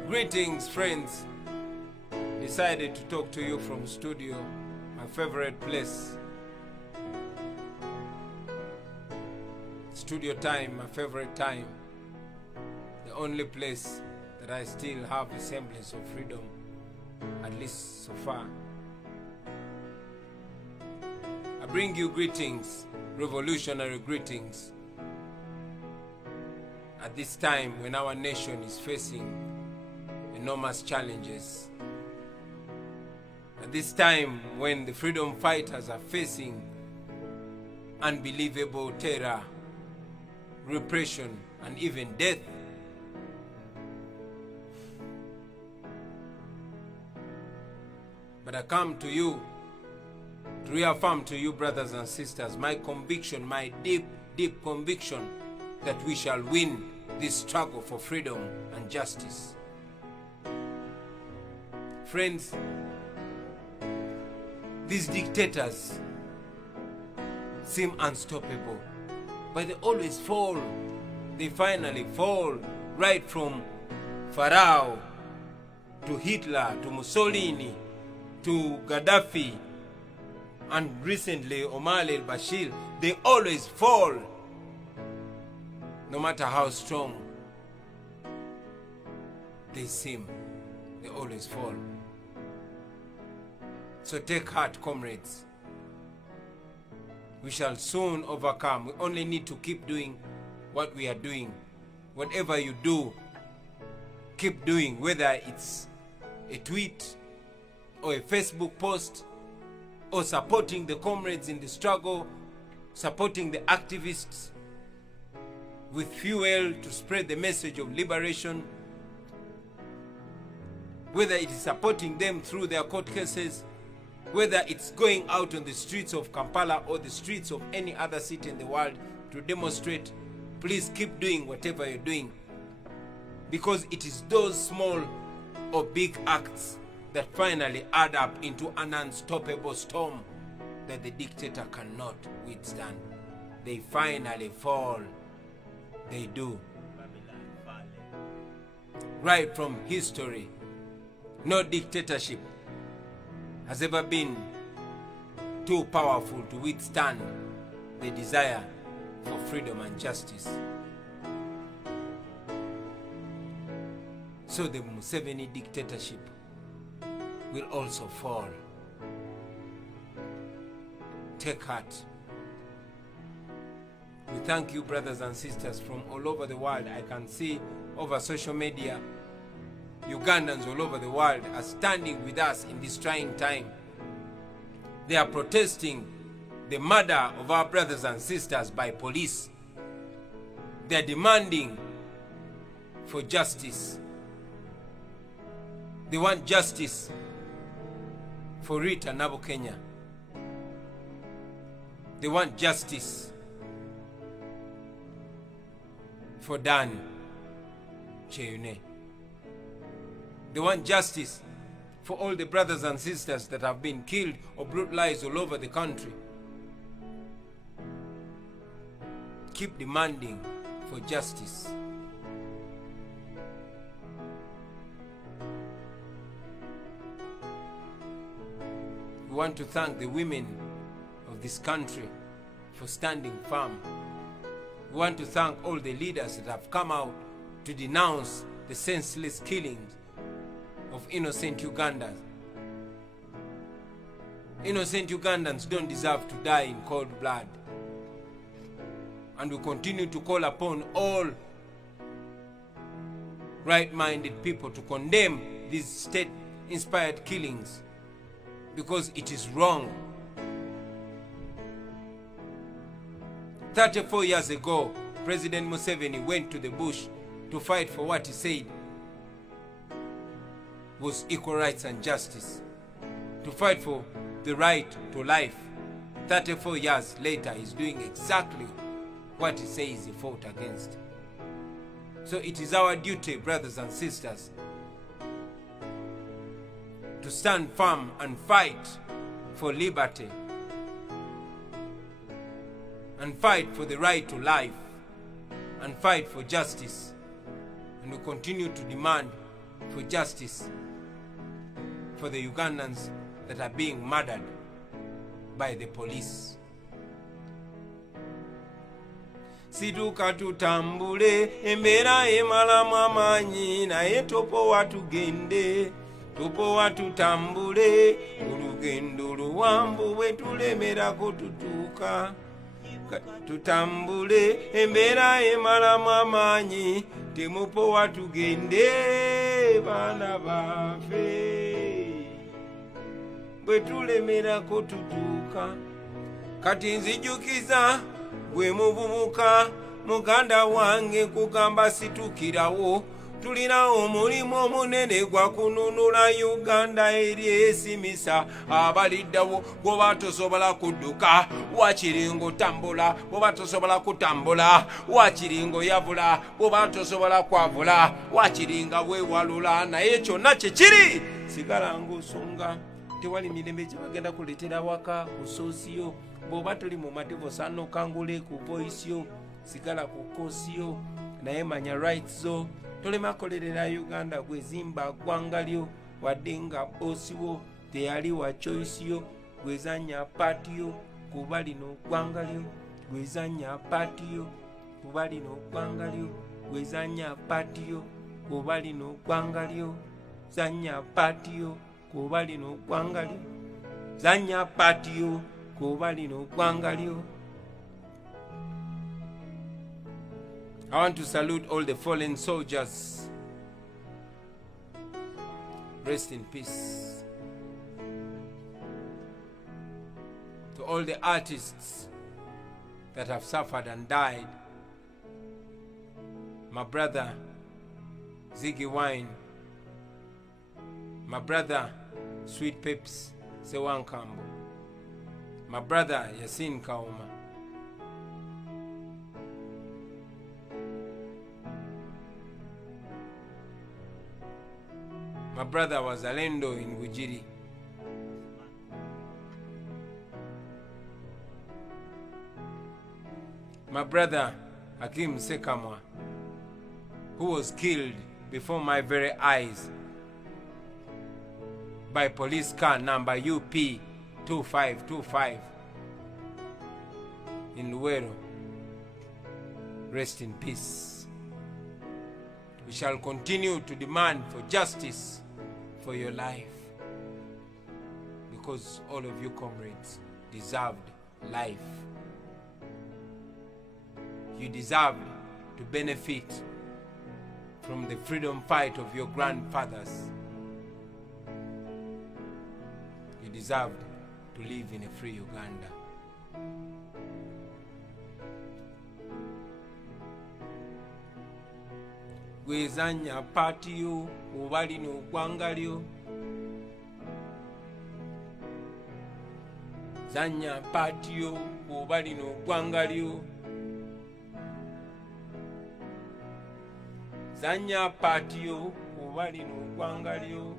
Greetings, friends. Decided to talk to you from studio, my favorite place. Studio time, my favorite time. The only place that I still have a semblance of freedom, at least so far. I bring you greetings, revolutionary greetings, at this time when our nation is facing enormous challenges. At this time when the freedom fighters are facing unbelievable terror, repression, and even death. But I come to you to reaffirm to you, brothers and sisters, my conviction, my deep, deep conviction that we shall win this struggle for freedom and justice. Friends, these dictators seem unstoppable, but they always fall. They finally fall, right from Pharaoh to Hitler to Mussolini to Gaddafi and recently Omar al-Bashir. They always fall, no matter how strong they seem. They always fall. So take heart, comrades. We shall soon overcome. We only need to keep doing what we are doing. Whatever you do, keep doing, whether it's a tweet or a Facebook post or supporting the comrades in the struggle, supporting the activists with fuel to spread the message of liberation, whether it is supporting them through their court cases, whether it's going out on the streets of Kampala or the streets of any other city in the world to demonstrate. Please keep doing whatever you're doing, because it is those small or big acts that finally add up into an unstoppable storm that the dictator cannot withstand. They finally fall. They do. Right from history, no dictatorship has ever been too powerful to withstand the desire for freedom and justice. So the Museveni dictatorship will also fall. Take heart. We thank you, brothers and sisters from all over the world. I can see over social media, Ugandans all over the world are standing with us in this trying time. They are protesting the murder of our brothers and sisters by police. They are demanding for justice. They want justice for Rita Nabokenya. They want justice for Dan Cheyune. They want justice for all the brothers and sisters that have been killed or brutalized all over the country. Keep demanding for justice. We want to thank the women of this country for standing firm. We want to thank all the leaders that have come out to denounce the senseless killings of innocent Ugandans. Innocent Ugandans don't deserve to die in cold blood. And we continue to call upon all right-minded people to condemn these state-inspired killings, because it is wrong. 34 years ago, President Museveni went to the bush to fight for what he said was equal rights and justice, to fight for the right to life. 34 years later, he's doing exactly what he says he fought against. So it is our duty, brothers and sisters, to stand firm and fight for liberty, and fight for the right to life, and fight for justice. And we continue to demand for justice for the Ugandans that are being murdered by the police. Situka tutambule embera emalamu amanyi naye topo watugende, topo watutambule olugendo luwanvu bwe tulemerako tutuuka. Tutambule embera emalamu amanyi temupo watugende baana baffe bwe tulemerako tutuuka. Kati nzijukiza gwe muvubuka muganda wange kugamba situkirawo, tulina omulimu omunene gwa kununula Uganda eri esimisa abaliddawo. Bw'oba tosobola kudduka wakiringo tambula, bw'oba tosobola kutambula wakiringo yavula, bw'oba tosobola kwavula wakiringa weewalula, naye kyonna kyekiri sigala ng'osonga. Tewali mirembe gye bagenda kuleetera waka ku soosiyo. Bw'oba tuli mu matevo sano kangule ku voisiyo, sigala ku koosiyo, naye manya rights zo. Tolema kolerera Uganda gwezimba ggwanga lyo, wadde nga boosiwo teyali wa choice yo. Gwezanya paatiyo kuba lino ggwanga lyo, gwezanya paatiyo kuba lino ggwanga lyo, gwezanya paatiyo kuba lino ggwanga lyo, zanya paatiyo kuba lino ggwanga lyo, zanya paatiyo kuba lino ggwanga lyo. I want to salute all the fallen soldiers. Rest in peace. To all the artists that have suffered and died. My brother Ziggy Wine, my brother Sweet Pips Sewankambo, my brother Yasin Kauma, my brother was Alendo in Wujiri. My brother Hakim Sekamwa, who was killed before my very eyes by police car number UP 2525 in Luero. Rest in peace. We shall continue to demand for justice for your life, because all of you comrades deserved life. You deserve to benefit from the freedom fight of your grandfathers. You deserved to live in a free Uganda. Gwezanya paatiyo oba lino ggwanga lyo, zanya paatiyo oba lino ggwanga lyo, zanya paatiyo oba lino ggwanga lyo.